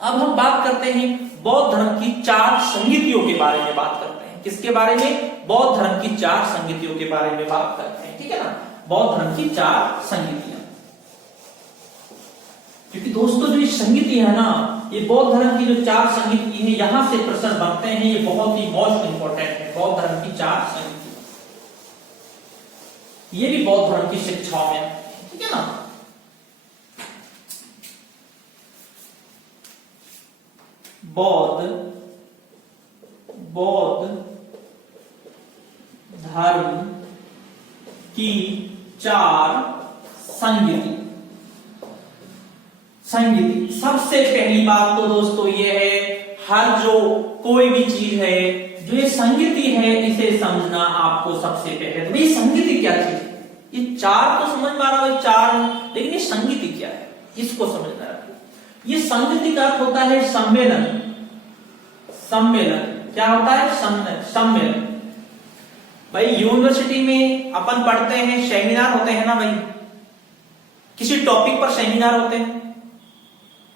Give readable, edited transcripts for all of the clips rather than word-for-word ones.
अब हम बात करते हैं बौद्ध धर्म की 4 संगीतियों के बारे में बात करते हैं। किसके बारे में? बौद्ध धर्म की 4 संगीतियों के बारे में बात करते हैं, ठीक है ना। बौद्ध धर्म की 4 संगीतियां, क्योंकि दोस्तों जो ये संगीति है ना, ये बौद्ध धर्म की जो 4 संगीति है, यहां से प्रश्न बनते हैं, ये बहुत ही मोस्ट इंपॉर्टेंट है। बौद्ध धर्म की 4 संगीति, ये भी बौद्ध धर्म की शिक्षाओं में, ठीक है ना। बौद्ध धर्म की 4 संगीति। सबसे पहली बात तो दोस्तों ये है, हर जो कोई भी चीज है, जो ये संगीति है, इसे समझना आपको सबसे पहले। तो ये संगीति क्या चीज है? ये 4 तो समझ में आ रहा है 4, लेकिन ये संगीति क्या है, इसको समझना है। ये संगीति का अर्थ होता है सम्मेलन। क्या होता है? सम्मेलन। भाई यूनिवर्सिटी में अपन पढ़ते हैं, सेमिनार होते हैं ना भाई, किसी टॉपिक पर सेमिनार होते हैं,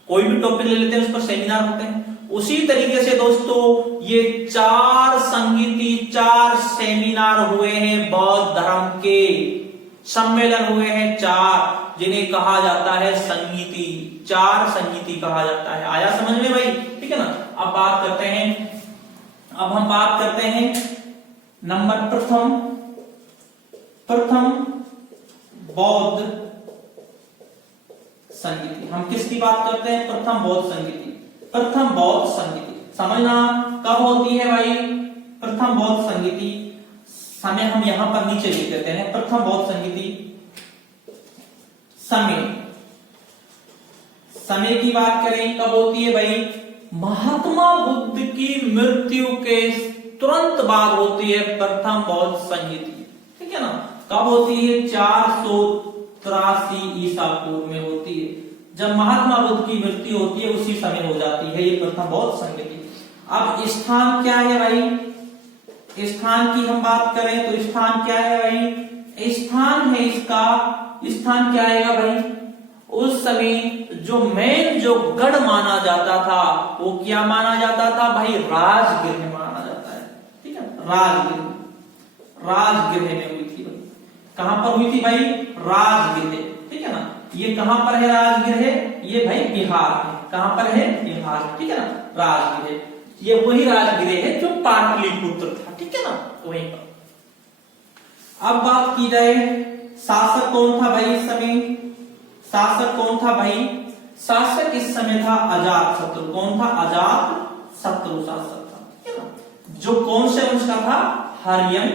कोई भी टॉपिक ले लेते हैं, उस पर सेमिनार होते हैं। उसी तरीके से दोस्तों ये 4 संगीति, 4 सेमिनार हुए हैं बौद्ध धर्म के, सम्मेलन हुए हैं 4, जिन्हें कहा जाता है संगीति। 4 संगीति कहा जाता है। आया समझ में भाई? ठीक है ना। अब हम बात करते हैं नंबर प्रथम बौद्ध संगीति। हम किसकी बात करते हैं? प्रथम बौद्ध संगीति। समझना कब होती है भाई प्रथम बौद्ध संगीति? समय हम यहां पर नीचे लिख देते हैं। प्रथम बौद्ध संगीति समय की बात करें कब होती है भाई? महात्मा बुद्ध की मृत्यु के तुरंत बाद होती है प्रथम बौद्ध संगीति, ठीक है ना। कब होती है? 483 ईसा पूर्व में होती है। जब महात्मा बुद्ध की मृत्यु होती है उसी समय हो जाती है ये प्रथम बौद्ध संगीति। अब स्थान क्या है भाई? स्थान की हम बात करें तो स्थान क्या है भाई? स्थान है इसका, स्थान क्या आएगा भाई? उस समय जो गढ़ माना जाता था वो क्या माना जाता था भाई? राजगृह माना जाता है, ठीक है। राजगृह में हुई थी भाई। कहां पर हुई थी भाई? राजगृह, ठीक है ना। ये कहां पर है राजगृह? ये भाई बिहार में। कहां पर है? बिहार, ठीक है ना। राजगृह, ये वही राजगृह है जो पाटलिपुत्र था, ठीक है ना, वहीं पर। अब बात की जाए शासक कौन था भाई इस समय? शासक कौन था भाई? शासक इस समय था अजातशत्रु। कौन था? अजातशत्रु शासक था, ठीक है ना। जो कौन से वंश का था? हर्यंक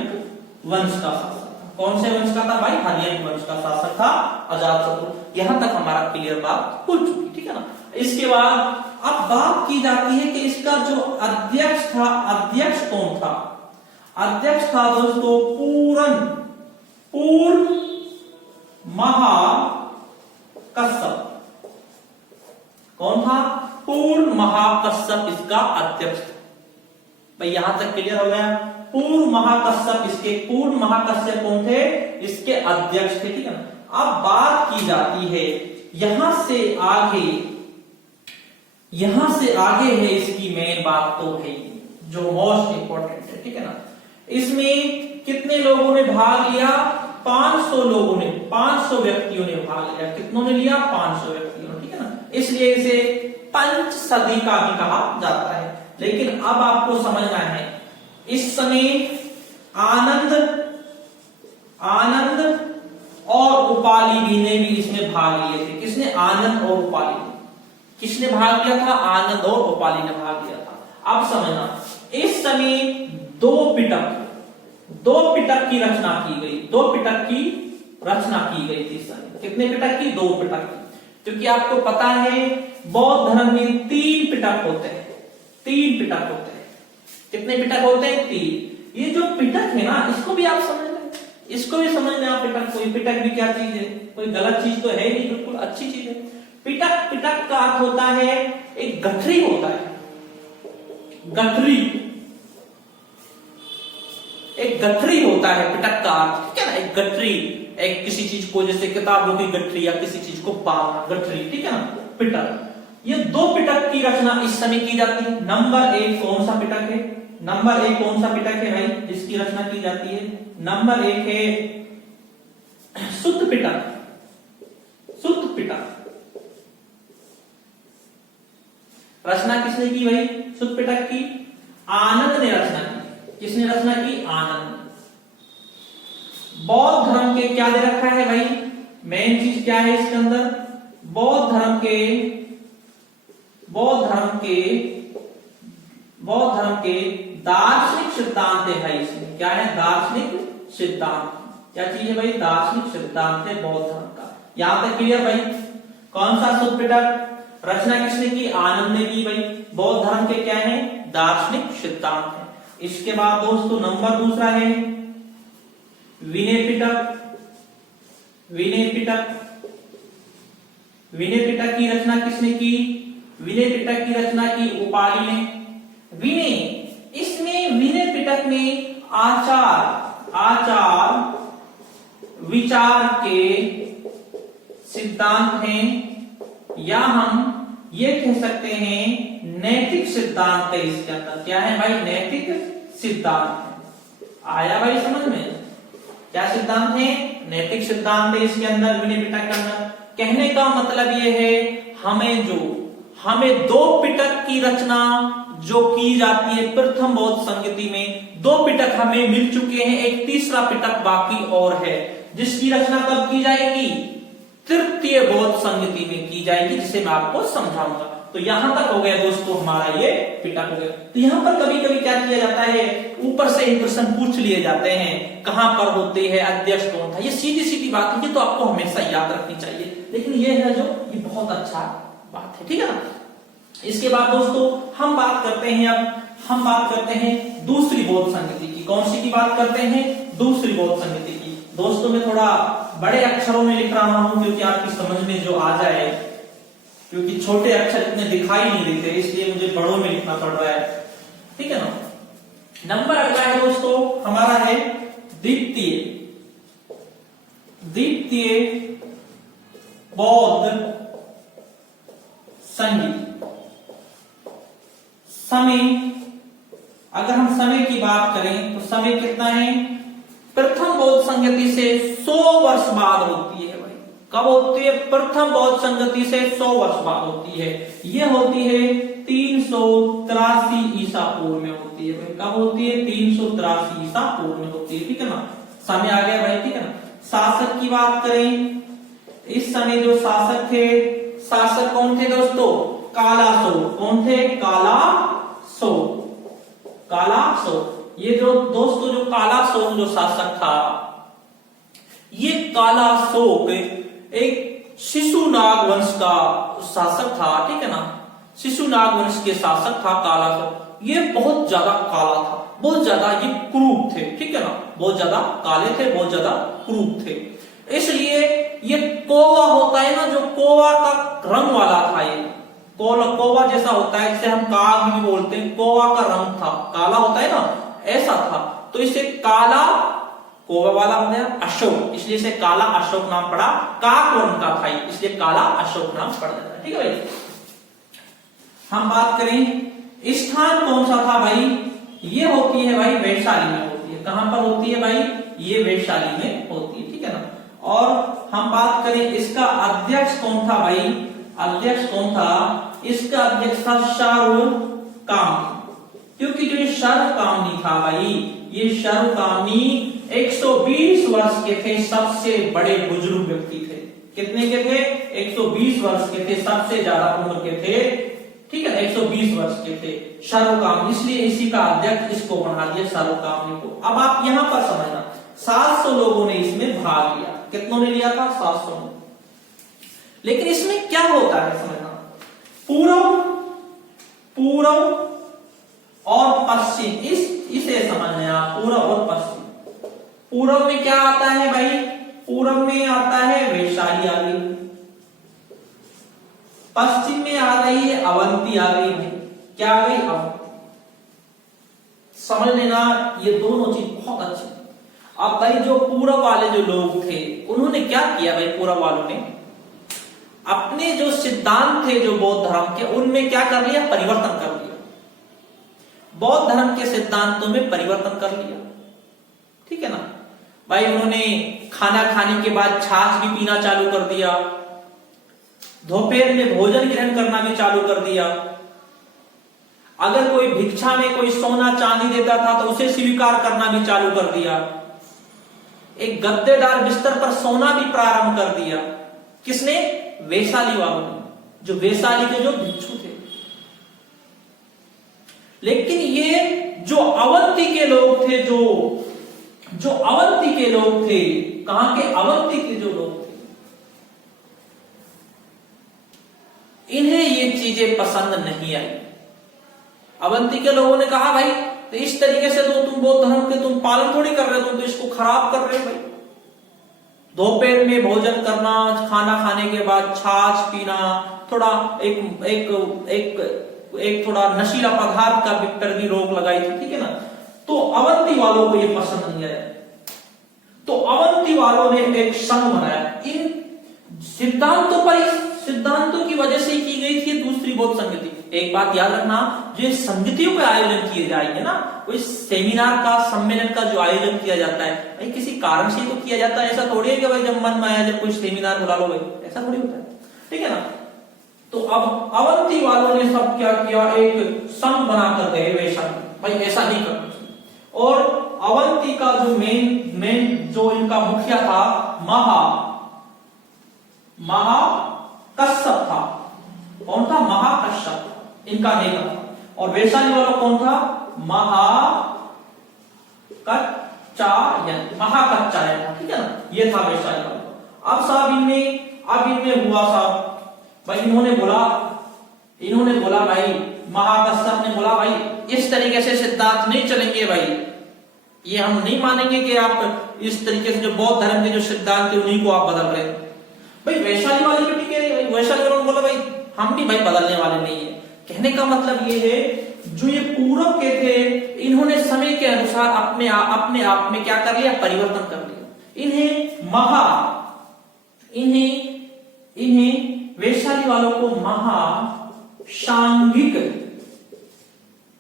वंश का शासक था। कौन से वंश का था भाई? हर्यंक वंश का शासक था अजातशत्रु। यहां तक हमारा क्लियर बात हो चुकी, ठीक है ना। इसके बाद अब बात की जाती है कि इसका जो अध्यक्ष था, अध्यक्ष कौन था? अध्यक्ष था दोस्तों पूर्ण महाकश्यप। कौन था? पूर्ण महाकश्यप इसका अध्यक्ष था। भाई यहां तक क्लियर हो गया? पूर्ण महाकश्यप कौन थे? इसके अध्यक्ष थे, ठीक है ना। अब बात की जाती है यहां से आगे है इसकी मेन बात तो है जो मोस्ट इंपॉर्टेंट है, ठीक है ना। इसमें कितने लोगों ने भाग लिया? 500 लोगों ने, 500 व्यक्तियों ने भाग लिया। कितनों ने लिया? 500 व्यक्तियों ने, ठीक है ना। इसलिए इसे पंच सदी का भी कहा जाता है। लेकिन अब आपको समझना है इस समय आनंद और उपाली भी ने भी इसमें भाग लिए थे। किसने? आनंद और उपाली ने। किसने भाग लिया था? आनंद और उपाली ने भाग लिया था। अब समझना, इस समय 2 पिटक की रचना की गई। 2 पिटक की रचना की गई थी इस समय। कितने पिटक की? 2 पिटक की। क्योंकि आपको पता है बौद्ध धर्म में 3 पिटक होते हैं। 3 पिटक होते हैं। कितने पिटक होते हैं? 3। ये जो पिटक है ना, इसको भी आप समझ लें, इसको भी समझ लें आप। पिटक भी क्या चीज है? कोई गलत चीज तो है नहीं, बिल्कुल अच्छी चीज है। पिटक का अर्थ होता है एक गठरी होता है। एक गठरी होता है पिटक का अर्थ, ठीक है ना। एक गठरी, एक किसी चीज को, जैसे किताबों की गठरी या किसी चीज को बांधना, गठरी, ठीक है ना, पिटक। ये 2 पिटक पिटक की रचना इस समय की जाती है? नंबर एक कौन सा पिटक है? नंबर एक कौन सा पिटक है भाई जिसकी रचना की जाती है? नंबर एक है शुद्ध पिटक। शुद्ध पिटक रचना किसने की भाई? शुद्ध पिटक की आनंद ने रचना की। किसने रचना की? आनंद। बौद्ध धर्म के क्या दे रखा है भाई? मेन चीज क्या है इसके अंदर? बौद्ध धर्म के दार्शनिक सिद्धांत है भाई। इसमें क्या है? दार्शनिक सिद्धांत। क्या चीज है भाई? दार्शनिक सिद्धांत है बौद्ध धर्म का। यहां तक क्लियर भाई? कौन सा शुद्ध पिटक? रचना किसने की? आनंद ने की भाई। बौद्ध धर्म के क्या है? दार्शनिक सिद्धांत है। इसके बाद दोस्तों नंबर दूसरा है विनय पिटक। विनय पिटक की रचना किसने की? विनय पिटक की रचना की उपाली ने। विनय, इसमें विनय पिटक में आचार विचार के सिद्धांत हैं, या हम ये कह सकते हैं नैतिक सिद्धांत है इसके अंदर। क्या है भाई? नैतिक सिद्धांत। आया भाई समझ में? क्या सिद्धांत है? नैतिक सिद्धांत है इसके अंदर, विनय पिटक के अंदर। कहने का मतलब ये है हमें दो पिटक की रचना जो की जाती है प्रथम बौद्ध संगति में, दो पिटक हमें मिल चुके हैं, एक तीसरा पिटक बाकी और है जिसकी रचना कब की जाएगी? तृतीय बौद्ध संगति में की जाएगी, जिसे मैं आपको समझाऊंगा। तो यहां तक हो गया दोस्तों हमारा ये पिटक हो गया। तो यहां पर कभी कभी क्या किया जाता है, ऊपर से एक प्रश्न पूछ लिए जाते हैं, कहां पर होते हैं, अध्यक्ष कौन था। ये सीधी सीधी बात है, ये तो आपको हमेशा याद रखनी चाहिए, लेकिन ये है जो ये बहुत अच्छा बात है, ठीक है ना। इसके बाद दोस्तों हम बात करते हैं दूसरी बौद्ध संगति की। कौन सी की बात करते हैं? दूसरी बौद्ध संगति की। दोस्तों मैं थोड़ा बड़े अक्षरों में लिख रहा हूं क्योंकि आपकी समझ में जो आ जाए, क्योंकि छोटे अक्षर इतने दिखाई नहीं देते, इसलिए मुझे बड़ों में लिखना पड़ रहा है, ठीक है ना। नंबर अगला है दोस्तों हमारा है द्वितीय बौद्ध संगति। समय, अगर हम समय की बात करें तो समय कितना है? प्रथम बौद्ध संगति से 100 वर्ष बाद होती है भाई। कब होती है? प्रथम बौद्ध संगति से 100 वर्ष बाद होती है। यह होती है 383 ईसा पूर्व में होती है भाई। कब होती है? 383 ईसा पूर्व में होती है, ठीक है ना। समय आ गया भाई, ठीक है ना। शासक की बात करें, इस समय जो शासक थे, शासक कौन थे दोस्तों? कालासो। कौन थे? कालासो। ये जो दोस्तों जो कालासो जो शासक था, ये कालासोक एक शिशुनाग वंश का शासक था, ठीक है ना। शिशुनाग वंश के शासक था कालासोक। ये बहुत ज्यादा काला था, बहुत ज्यादा ये क्रूर थे, ठीक है ना। बहुत ज्यादा काले थे, बहुत ज्यादा क्रूर थे। इसलिए ये कोवा होता है ना, जो कोवा का रंग वाला था, ये कोवा जैसा होता है, जिसे हम काग भी बोलते हैं, कोवा का रंग था, काला होता है ना, ऐसा था। तो इसे काला कोवा वाला हो गया अशोक, इसलिए इसे काला अशोक नाम पड़ा। काक वर्ण का था, इसलिए काला अशोक नाम पड़ जाता है, ठीक है भाई। हम बात करें स्थान कौन सा था भाई? ये होती है भाई वैशाली में होती है। कहां पर होती है भाई? ये वैशाली में होती है, ठीक है ना। और हम बात करें इसका अध्यक्ष कौन था भाई? अध्यक्ष कौन था? इसका अध्यक्ष था शार्वकामनी। क्योंकि जो ये शार्वकामनी था भाई, ये शार्वकामनी 120 वर्ष के थे, सबसे बड़े बुजुर्ग व्यक्ति थे। कितने के थे? 120 वर्ष के थे, सबसे ज्यादा उम्र के थे, ठीक है, 120 वर्ष के थे शार्वकामनी, इसलिए इसी का अध्यक्ष इसको बना दिया शार्वकामनी को। अब आप यहां पर समझना, 700 लोगों ने इसमें भाग लिया। कितनों ने लिया था? 700 ने। लेकिन इसमें क्या होता है समझना, पूर्व और पश्चिम, इसे समझना है आप, पूर्व और पश्चिम। पूर्व में क्या आता है भाई? पूर्व में आता है वैशाली आ गई, पश्चिम में आ रही है अवंती आ गई भाई। क्या आ गई? अवंती। समझ लेना, ये दोनों चीज बहुत अच्छी। अब भाई जो पूर्व वाले जो लोग थे, उन्होंने क्या किया भाई? पूर्व वालों ने अपने जो सिद्धांत थे जो बौद्ध धर्म के, उनमें क्या कर लिया, परिवर्तन कर लिया। बौद्ध धर्म के सिद्धांतों में परिवर्तन कर लिया, ठीक है ना भाई। उन्होंने खाना खाने के बाद छाछ भी पीना चालू कर दिया, दोपहर में भोजन ग्रहण करना भी चालू कर दिया। अगर कोई भिक्षा में कोई सोना चांदी देता था तो उसे स्वीकार करना भी चालू कर दिया। एक गद्देदार बिस्तर पर सोना भी प्रारंभ कर दिया। किसने? वैशाली वालों ने, जो वैशाली के जो भिक्षु थे। लेकिन ये जो अवंती के लोग थे, जो अवंती के लोग थे, कहां के? अवंती के जो लोग थे, इन्हें ये चीजें पसंद नहीं आई। अवंती के लोगों ने कहा भाई तो इस तरीके से तो तुम बौद्ध धर्म के तुम पालन थोड़ी कर रहे हो, तुम तो इसको खराब कर रहे हो भाई। दोपहर में भोजन करना, खाना खाने के बाद छाछ पीना, थोड़ा एक थोड़ा नशीला पदार्थ का पर भी रोक लगाई थी, ठीक है ना। तो अवंती वालों को ये पसंद नहीं आया, तो अवंती वालों ने एक संघ बनाया। इन सिद्धांतों की वजह से की गई थी दूसरी बौद्ध संगति। एक बात याद रखना, जो संगतियों के आयोजन किए जाएंगे ना, कोई सेमिनार का, सम्मेलन का जो आयोजन किया जाता है भाई, किसी कारण से तो किया जाता है। ऐसा थोड़ी है कि भाई जब मन में आया जब कोई सेमिनार बुला लो भाई, ऐसा थोड़ी होता है, ठीक है ना। तो अब अवंती वालों ने सब क्या किया, एक संघ बनाकर गए वैशाली, भाई ऐसा नहीं करना चाहिए। और अवंती का जो मेन जो इनका मुखिया था, महाकश्यप था। कौन था? महाकश्यप इनका नेता था। और वैशाली वाला कौन था? महाकच्चायन, ठीक है ना, ये था वैशाली वाला। अब साहब इनमें हुआ साहब भाई, इन्होंने बोला भाई, महाकश्यप ने बोला भाई इस तरीके से सिद्धांत नहीं चलेंगे भाई, ये हम नहीं मानेंगे कि आप इस तरीके से जो बौद्ध धर्म के जो सिद्धांत है उन्हीं को आप बदल रहे हैं भाई। वैशाली वाले भी टिके रहे, वैशाली वालों ने बोला भाई हम भी भाई बदलने वाले नहीं है। कहने का मतलब ये है, जो ये पूर्व के थे, इन्होंने समय के अनुसार अपने आप में क्या कर लिया, परिवर्तन कर लिया। इन्हें वैशाली वालों को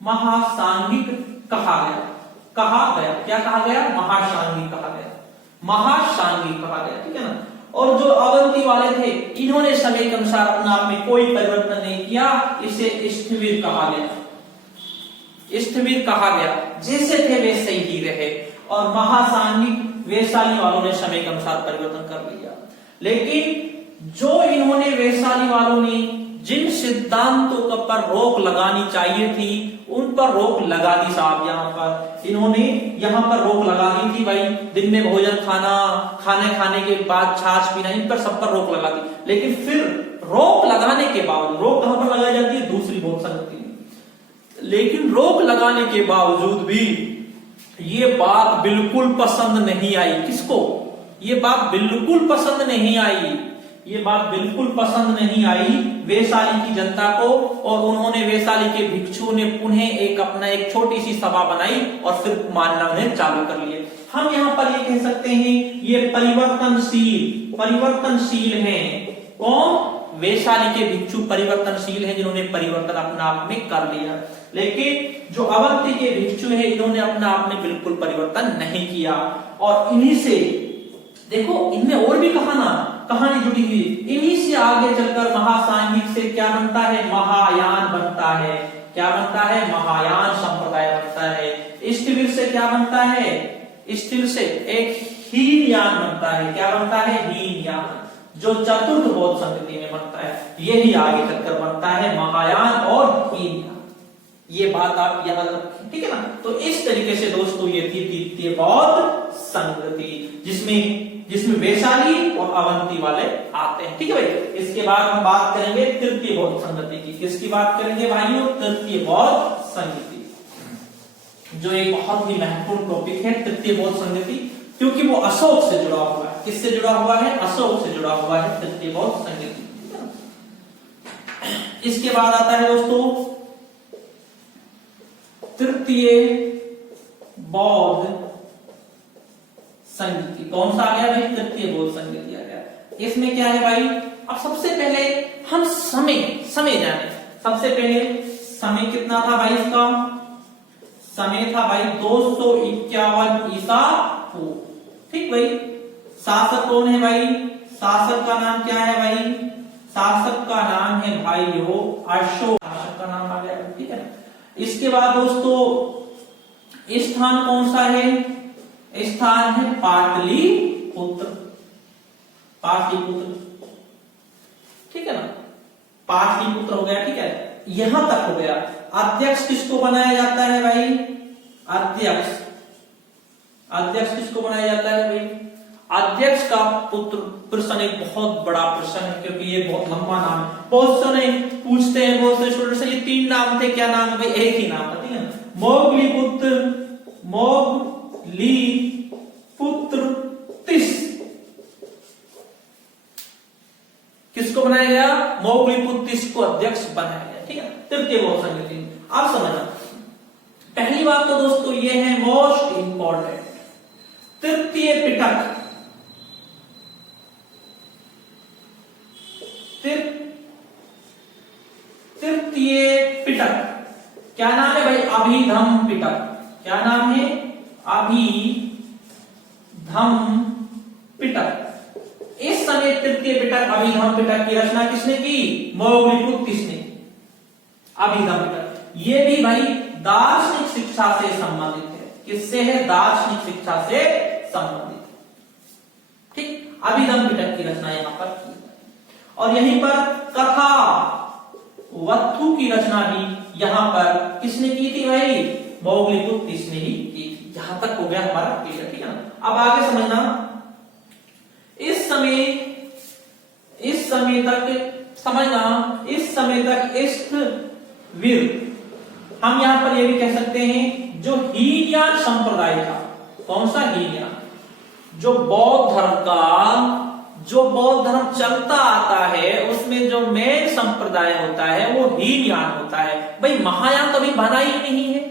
महासांघिक कहा गया। क्या कहा गया? महासांघिक कहा गया, ठीक है ना। और जो अवंती वाले थे, इन्होंने समय के अनुसार अपना आप में कोई परिवर्तन नहीं किया, इसे स्थविर कहा गया। जैसे थे वैसे ही रहे। और महासांघिक वैशाली वालों ने समय के अनुसार परिवर्तन कर लिया। लेकिन जो इन्होंने वैशाली वालों ने जिन सिद्धांतों पर रोक लगानी चाहिए थी, उन पर रोक लगा दी साहब। इन्होंने यहाँ पर रोक लगा दी थी भाई, दिन में भोजन खाने के बाद छाछ पीना, इन पर सब पर रोक लगा दी। लेकिन फिर रोक लगाने के बावजूद, रोक कहां पर लगाई जाती है? दूसरी बौद्ध संगति में। लेकिन रोक लगाने के बावजूद भी ये बात बिल्कुल पसंद नहीं आई। किसको? ये बात बिल्कुल पसंद नहीं आई। वैशाली की जनता को। और उन्होंने, वैशाली के भिक्षुओं ने पुनः एक छोटी सी सभा बनाई और फिर मानना उन्हें चालू कर लिए। हम यहाँ पर ये कह सकते हैं ये परिवर्तनशील हैं। कौन? वैशाली के भिक्षु परिवर्तनशील हैं, जिन्होंने परिवर्तन अपना आप में कर लिया। लेकिन जो अवंती के भिक्षु हैं, इन्होंने अपना आप में बिल्कुल परिवर्तन नहीं किया। और इन्हीं से देखो, इनमें और भी कहानी जुड़ी हुई। इन्हीं से आगे चलकर महासांघिक से क्या बनता है? महायान बनता है। क्या बनता है? महायान संप्रदाय बनता है। स्थविर से क्या बनता है? स्थविर से एक हीनयान बनता है। क्या बनता है? हीनयान, जो चतुर्थ बौद्ध संगति में बनता है। यही आगे चलकर बनता है महायान और हीनयान। ये बात आप याद रखें, ठीक है ना। तो इस तरीके से दोस्तों ये थी द्वितीय बौद्ध संगति, जिसमें वैशाली और अवंती वाले आते हैं, ठीक है भाई। इसके बाद हम बात करेंगे तृतीय बौद्ध संगति की। किसकी बात करेंगे भाइयों? तृतीय बौद्ध संगति, जो एक बहुत ही महत्वपूर्ण टॉपिक है। तृतीय बौद्ध संगति, क्योंकि वो अशोक से जुड़ा हुआ है। किससे जुड़ा हुआ है? अशोक से जुड़ा हुआ है तृतीय बौद्ध संगति। इसके बाद आता है दोस्तों तृतीय बौद्ध संगति। कौन सा आ गया भाई? तृतीय बौद्ध संगति आ गया। इसमें क्या है भाई? अब सबसे पहले हम समय जाने। सबसे पहले समय कितना था भाई इसका? समय था भाई 251 ईसा पूर्व। ठीक भाई। शासक कौन है भाई? शासक का नाम क्या है भाई? शासक का नाम है भाई हो अशोक। शासक का नाम आ गया। ठीक है। इसके बाद दोस्तों स्थान कौन सा है? स्थान है पाटलिपुत्र। पाटलिपुत्र। ठीक है ना? पाटलिपुत्र हो गया। ठीक है, यहां तक हो गया। अध्यक्ष किसको बनाया जाता है भाई? अध्यक्ष किसको बनाया जाता है भाई? अध्यक्ष का पुत्र। प्रश्न एक बहुत बड़ा प्रश्न है क्योंकि ये बहुत लंबा नाम है। बहुत से पूछते हैं, बहुत से स्टूडेंट्स, ये 3 नाम थे, क्या नाम है भाई? एक ही नाम था। ठीक है, मोगलीपुत्र, मोगलीपुत्र तिस किसको बनाया गया? मोगलीपुत्र तिस को अध्यक्ष बनाया गया। ठीक है, तृतीय बहुत संगति। आप समझना, पहली बात तो दोस्तों ये है मोस्ट इंपॉर्टेंट, तृतीय पिटक। तृतीय पिटक क्या नाम है भाई? अभिधम पिटक। क्या नाम है? अभिधम पिटक। इस समय तृतीय पिटक, अभिधम पिटक की रचना किसने की? मोगलीपुत्र तिस ने। अभिधम पिटक ये भी भाई दार्शनिक शिक्षा से संबंधित है। किससे है? दार्शनिक शिक्षा से संबंधित। ठीक, अभिधम पिटक की रचना यहां पर की। और यहीं पर कथा वत्थु की रचना भी यहां पर किसने की थी भाई? मोगलीपुत्र तिस ने ही की थी। जहां तक हो गया हमारा क्लियर। ठीक है ना? अब आगे समझना, इस समय तक वीर, हम यहां पर यह भी कह सकते हैं जो हीनयान संप्रदाय था। कौन सा हीनयान? जो बौद्ध धर्म चलता आता है उसमें जो मेन संप्रदाय होता है वो हीनयान होता है। भाई महायान तो अभी बना ही नहीं है,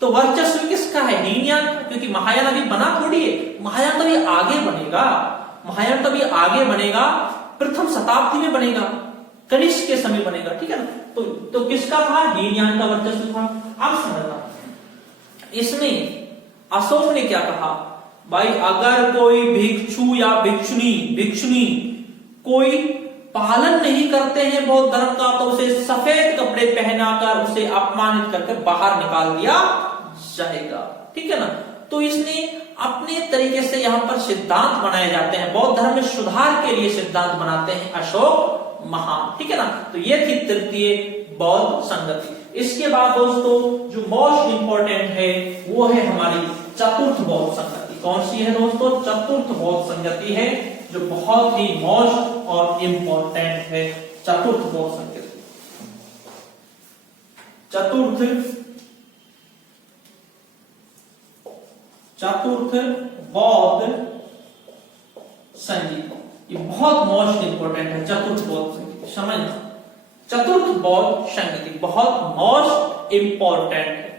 तो वर्चस्व किसका है? हीनयान। क्योंकि महायान अभी बना थोड़ी है, महायान तो अभी आगे बनेगा। महायान तो अभी आगे बनेगा, प्रथम शताब्दी में बनेगा, कनिष्क के समय बनेगा। ठीक है ना? तो किसका था? हीनयान का वर्चस्व था। अब समझना, इसमें अशोक ने क्या कहा भाई? अगर कोई भिक्षु या भिक्षुनी कोई पालन नहीं करते हैं बौद्ध धर्म का, तो उसे सफेद कपड़े पहनाकर उसे अपमानित करके बाहर निकाल दिया जाएगा। ठीक है ना? तो इसने अपने तरीके से यहां पर सिद्धांत बनाए जाते हैं, बौद्ध धर्म में सुधार के लिए सिद्धांत बनाते हैं अशोक महान। ठीक है ना? तो ये थी तृतीय बौद्ध संगति। इसके बाद दोस्तों जो मोस्ट इंपॉर्टेंट है वो है हमारी चतुर्थ बौद्ध संगति। कौन सी है दोस्तों? चतुर्थ बौद्ध संगति है जो बहुत ही मोस्ट और इंपॉर्टेंट है। चतुर्थ बौद्ध संगति, चतुर्थ बौद्ध संगति, ये बहुत मोस्ट इंपॉर्टेंट है। चतुर्थ बौद्ध संगति समझना, चतुर्थ बौद्ध संगति बहुत मोस्ट इंपॉर्टेंट है।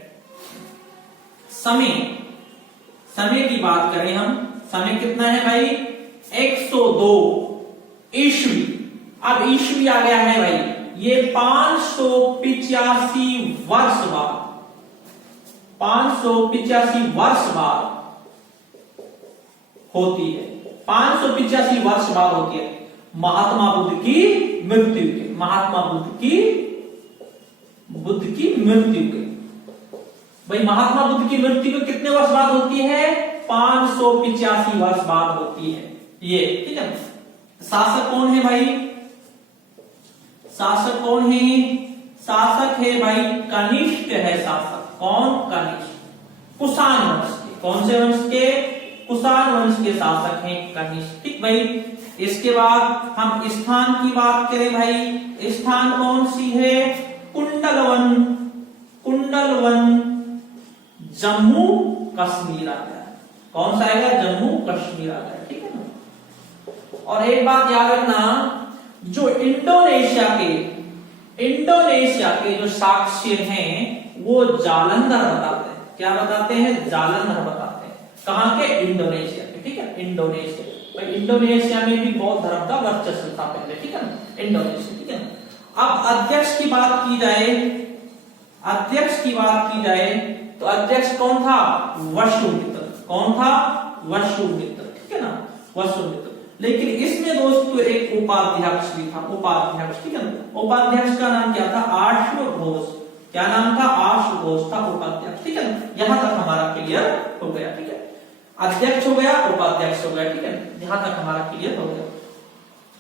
समय की बात करें हम, समय कितना है भाई? 102 ईस्वी। अब ईस्वी आ गया है भाई, ये 585 वर्ष बाद, 585 वर्ष बाद होती है। 585 वर्ष बाद होती है महात्मा बुद्ध की मृत्यु के। महात्मा बुद्ध की मृत्यु के भाई, महात्मा बुद्ध की मृत्यु को कितने वर्ष बाद होती है? 585 वर्ष बाद होती है ये। ठीक है? शासक कौन है भाई? शासक कौन है? शासक है भाई कनिष्क है शासक। कौन? कनिष्क। कुषाण वंश के। कौन से वंश के? कुषाण वंश के शासक हैं कनिष्क। ठीक भाई। इसके बाद हम स्थान की बात करें भाई, स्थान कौन सी है? कुंडलवन जम्मू कश्मीर आ गया। कौन सा आएगा? जम्मू कश्मीर आ गया। ठीक है ना? और एक बात याद रखना, जो इंडोनेशिया के जो साक्ष्य हैं वो जालंधर बताते हैं। क्या बताते हैं? जालंधर बताते हैं। कहां के? इंडोनेशिया के। ठीक है? इंडोनेशिया। भाई इंडोनेशिया में भी बौद्ध धर्म का वर्चस्व था पहले, ठीक है ना, इंडोनेशिया, ठीक है ना। अब अध्यक्ष की बात की जाए, अध्यक्ष की बात की जाए तो अध्यक्ष कौन था? वसुमित्र। कौन था? वसुमित्र, ठीक है ना, वसुमित्र। लेकिन इसमें दोस्तों एक उपाध्यक्ष भी था, उपाध्यक्ष, ठीक है ना। उपाध्यक्ष का नाम क्या था? आशुघोष। क्या नाम था? आशुघोष था उपाध्यक्ष, ठीक है ना। यहां तक हमारा क्लियर हो गया, ठीक है। अध्यक्ष हो गया, उपाध्यक्ष हो गया, ठीक है, यहां तक हमारा क्लियर हो गया।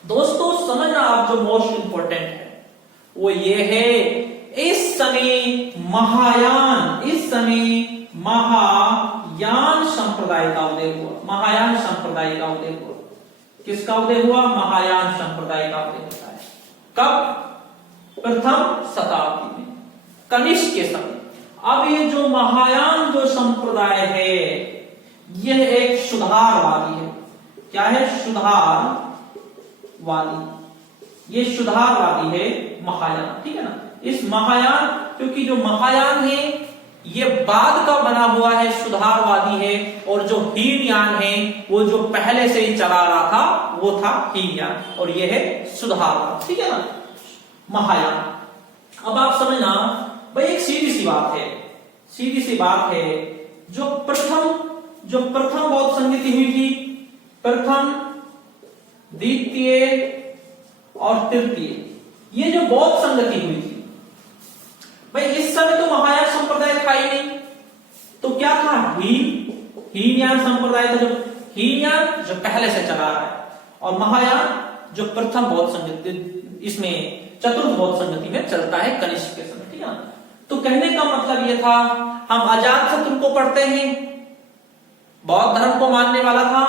दोस्तों समझना आप जो मोस्ट इंपॉर्टेंट है वो ये है, इस समय महायान संप्रदाय का उदय हुआ। महायान संप्रदाय का उदय हुआ। किसका उदय हुआ? महायान संप्रदाय का उदय होता है। कब? प्रथम शताब्दी में, कनिष्क के समय। अब ये जो महायान जो संप्रदाय है यह एक सुधारवादी है। क्या है? सुधारवादी। ये सुधारवादी है महायान, ठीक है ना। इस महायान, क्योंकि जो महायान है ये बाद का बना हुआ है, सुधारवादी है, और जो हीनयान है वो जो पहले से ही चला रहा था वो था हीनयान, और ये है सुधारवाद, ठीक है ना, महायान। अब आप समझना भाई, एक सीधी सी बात है, सीधी सी बात है, जो प्रथम बौद्ध संगति हुई थी, प्रथम, द्वितीय और तृतीय, ये जो बौद्ध संगति हुई थी भाई, इस समय तो महायान संप्रदाय था ही नहीं, तो क्या था? हीनयान संप्रदाय था, जो हीनयान जो पहले से चला रहा है, और महायान जो प्रथम बौद्ध संगति, इसमें चतुर्थ बौद्ध संगति में चलता है कनिष्क के समय, ठीक है ना। तो कहने का मतलब यह था, हम अजातशत्रु को पढ़ते हैं, बौद्ध धर्म को मानने वाला था,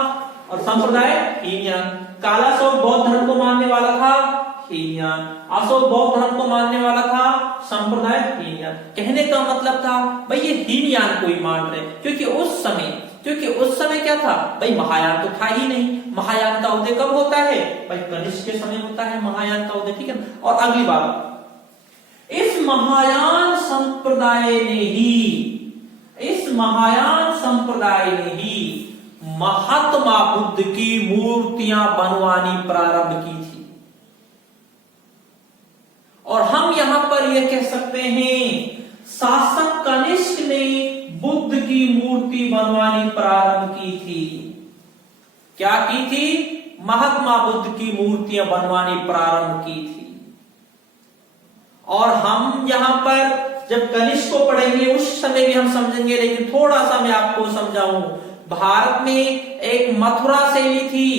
और संप्रदाय हीनयान। कालाशोक बौद्ध धर्म को मानने वाला था, हीनयान। अशोक बौद्ध धर्म को मानने वाला था, संप्रदाय हीनयान। कहने का मतलब था भाई ये हीनयान को ही मान रहे, क्योंकि उस समय क्या था भाई, महायान तो था ही नहीं। महायान का उदय कब होता है भाई? कनिष्क के समय होता है महायान का उदय, ठीक है ना। और अगली बात, इस महायान संप्रदाय ने ही महात्मा बुद्ध की मूर्तियां बनवानी प्रारंभ की थी। और हम यहां पर यह कह सकते हैं, शासक कनिष्क ने बुद्ध की मूर्ति बनवानी प्रारंभ की थी। क्या की थी? महात्मा बुद्ध की मूर्तियां बनवानी प्रारंभ की थी। और हम यहां पर जब कनिष्क को पढ़ेंगे उस समय भी हम समझेंगे, लेकिन थोड़ा सा मैं आपको समझाऊं। भारत में एक मथुरा शैली थी,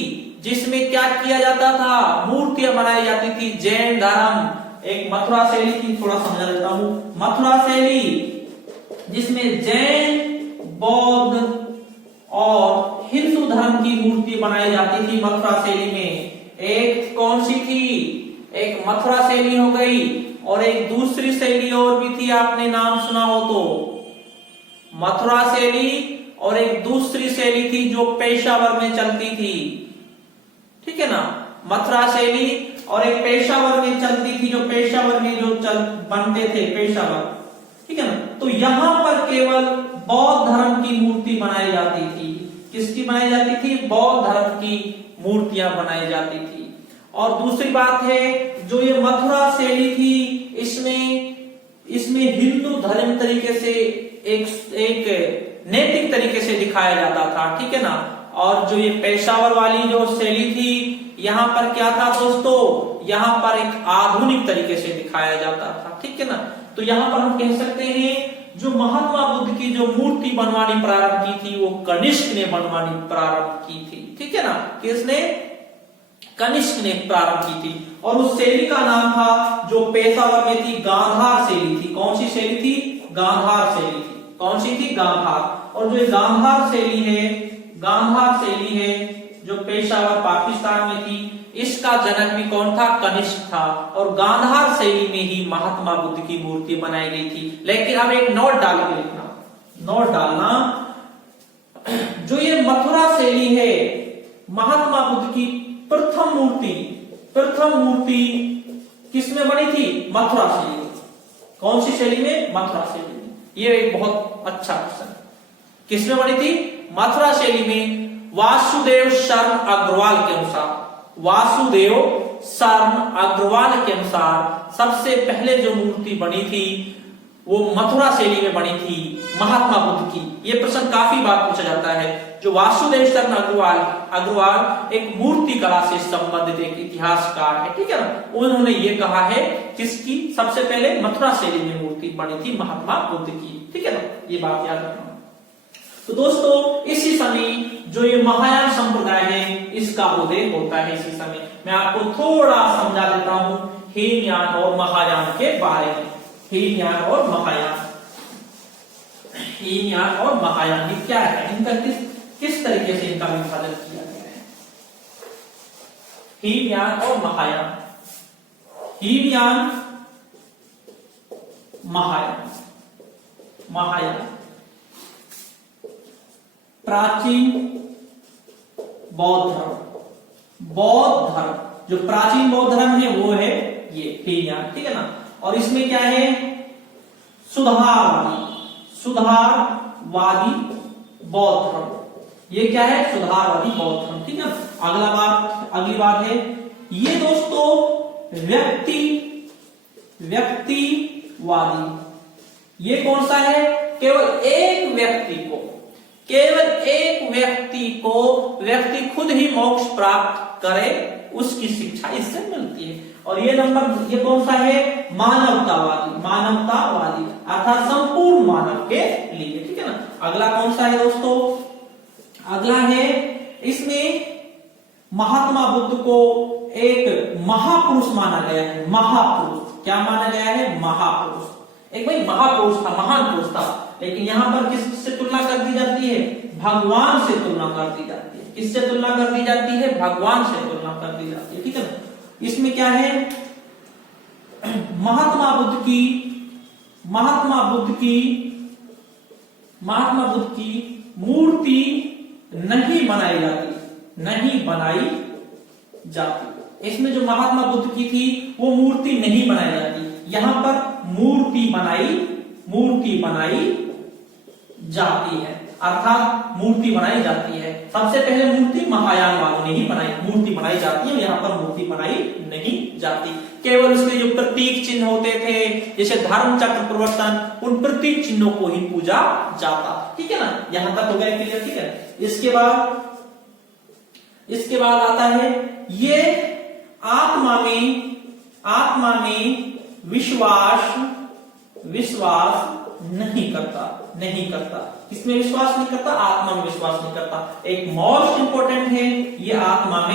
जिसमें क्या किया जाता था? मूर्तियां बनाई जाती थी। जैन धर्म एक मथुरा शैली थी, थोड़ा समझा देता हूं। मथुरा शैली जिसमें जैन, बौद्ध और हिंदू धर्म की मूर्ति बनाई जाती थी मथुरा शैली में। एक कौन सी थी? एक मथुरा शैली हो गई, और एक दूसरी शैली और भी थी, आपने नाम सुना हो तो, मथुरा शैली, और एक दूसरी शैली थी जो पेशावर में चलती थी, ठीक है ना। मथुरा शैली और एक पेशावर में चलती थी, जो पेशावर में जो बनते थे पेशावर, ठीक है ना। तो यहां पर केवल बौद्ध धर्म की मूर्ति बनाई जाती थी। किसकी बनाई जाती थी? बौद्ध धर्म की मूर्तियां बनाई जाती थी। और दूसरी बात है, जो ये मथुरा शैली थी, इसमें हिंदू धर्म तरीके से एक नैतिक तरीके से दिखाया जाता था, ठीक है ना। और जो ये पेशावर वाली जो शैली थी, यहाँ पर क्या था दोस्तों? यहाँ पर एक आधुनिक तरीके से दिखाया जाता था, ठीक है ना। तो यहाँ पर हम कह सकते हैं, जो महात्मा बुद्ध की जो मूर्ति बनवानी प्रारंभ की थी, वो कनिष्क ने बनवानी प्रारंभ की थी, ठीक है ना। किसने? कनिष्क ने प्रारंभ की थी। और उस शैली का नाम था, जो पेशावर में थी, गांधार शैली थी। कौन सी शैली थी? गांधार शैली थी। कौन सी थी? गांधार। और जो गांधार शैली है जो पेशावर पाकिस्तान में थी, इसका जनक भी कौन था? कनिष्क था। और गांधार शैली में ही महात्मा बुद्ध की मूर्ति बनाई गई थी। लेकिन अब एक नोट डाल के लिखना, नोट डालना, जो ये मथुरा शैली है, महात्मा बुद्ध की प्रथम मूर्ति किसमें बनी थी? मथुरा शैली। कौन सी शैली में? मथुरा शैली में। ये एक बहुत अच्छा क्वेश्चन। किसमें बनी थी? मथुरा शैली में। वासुदेव शरण अग्रवाल के अनुसार, वासुदेव शरण अग्रवाल के अनुसार सबसे पहले जो मूर्ति बनी थी वो मथुरा शैली में बनी थी महात्मा बुद्ध की। ये प्रश्न काफी बार पूछा जाता है। जो वासुदेव शरण अग्रवाल एक मूर्ति कला से संबंधित एक इतिहासकार है, ठीक है ना। उन्होंने ये कहा है किसकी, सबसे पहले मथुरा शैली में मूर्ति बनी थी महात्मा बुद्ध की, ठीक है ना। ये बात याद रखना। तो दोस्तों इसी समय जो ये महायान संप्रदाय है इसका उदय होता है इसी समय। मैं आपको थोड़ा समझा देता हूं हीनयान और महायान के बारे में। हीनयान और महायान, हीनयान और महायान ये क्या है, इनका किस तरीके से इनका विभाजन किया गया है। हीनयान और महायान, हीनयान महायान, महायान प्राचीन बौद्ध धर्म, बौद्ध धर्म जो प्राचीन बौद्ध धर्म है वो है ये हीनयान, ठीक है ना। और इसमें क्या है, सुधारवादी, सुधारवादी बौद्ध धर्म, ये क्या है, सुधारवादी बौद्ध धर्म, ठीक है। अगली बात है ये दोस्तों व्यक्तिवादी, ये कौन सा है, केवल एक व्यक्ति खुद ही मोक्ष प्राप्त करे उसकी शिक्षा इससे मिलती है। और ये कौन सा है, मानवतावादी अर्थात संपूर्ण मानव के लिए, ठीक है ना। अगला कौन सा है दोस्तों, अगला है इसमें महात्मा बुद्ध को एक महापुरुष माना गया है। महापुरुष क्या माना गया है, महापुरुष, एक भाई महापुरुष था, महान पुरुष था, लेकिन यहां पर किससे तुलना कर दी जाती है, भगवान से तुलना कर दी जाती है। किससे तुलना कर दी जाती है, भगवान से तुलना कर दी जाती है, ठीक है ना। इसमें क्या है, महात्मा बुद्ध की मूर्ति नहीं बनाई जाती। इसमें जो महात्मा बुद्ध की थी वो मूर्ति नहीं बनाई जाती, यहां पर मूर्ति बनाई जाती है, अर्थात मूर्ति बनाई जाती है। सबसे पहले मूर्ति महायान वालों ने ही मूर्ति बनाई जाती है, यहाँ पर मूर्ति बनाई नहीं जाती। केवल उसके जो प्रतीक चिन्ह होते थे जैसे धर्म चक्र प्रवर्तन, उन प्रतीक चिन्हों को ही पूजा जाता, ठीक है ना। यहां तक हो गया क्लियर, ठीक है। इसके बाद आता है ये आत्मा में विश्वास नहीं करता। किसमें विश्वास नहीं करता, आत्मा में विश्वास नहीं करता। एक मोस्ट इंपोर्टेंट है, ये आत्मा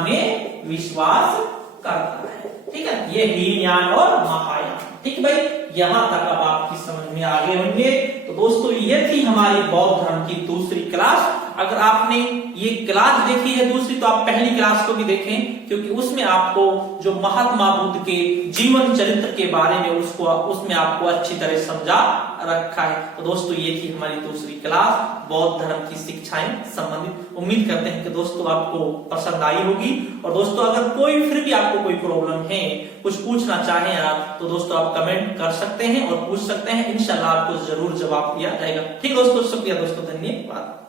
में विश्वास करता है, ठीक है। ये हीनयान और महायान, ठीक है भाई। यहां तक अब आपकी समझ में आ गए होंगे। तो दोस्तों ये थी हमारी बौद्ध धर्म की दूसरी क्लास। अगर आपने ये क्लास देखी है दूसरी, तो आप पहली क्लास को भी देखें, क्योंकि उसमें आपको जो महात्मा बुद्ध के जीवन चरित्र के बारे में उसमें आपको अच्छी तरह समझा रखा है। तो दोस्तों ये थी हमारी दूसरी क्लास बौद्ध धर्म की शिक्षाएं संबंधित। उम्मीद करते हैं कि दोस्तों आपको पसंद आई होगी। और दोस्तों अगर फिर भी आपको कोई प्रॉब्लम है, कुछ पूछना चाहें आप, तो दोस्तों आप कमेंट कर सकते हैं और पूछ सकते हैं। इंशाल्लाह आपको जरूर जवाब दिया जाएगा। ठीक दोस्तों, शुक्रिया दोस्तों, धन्यवाद।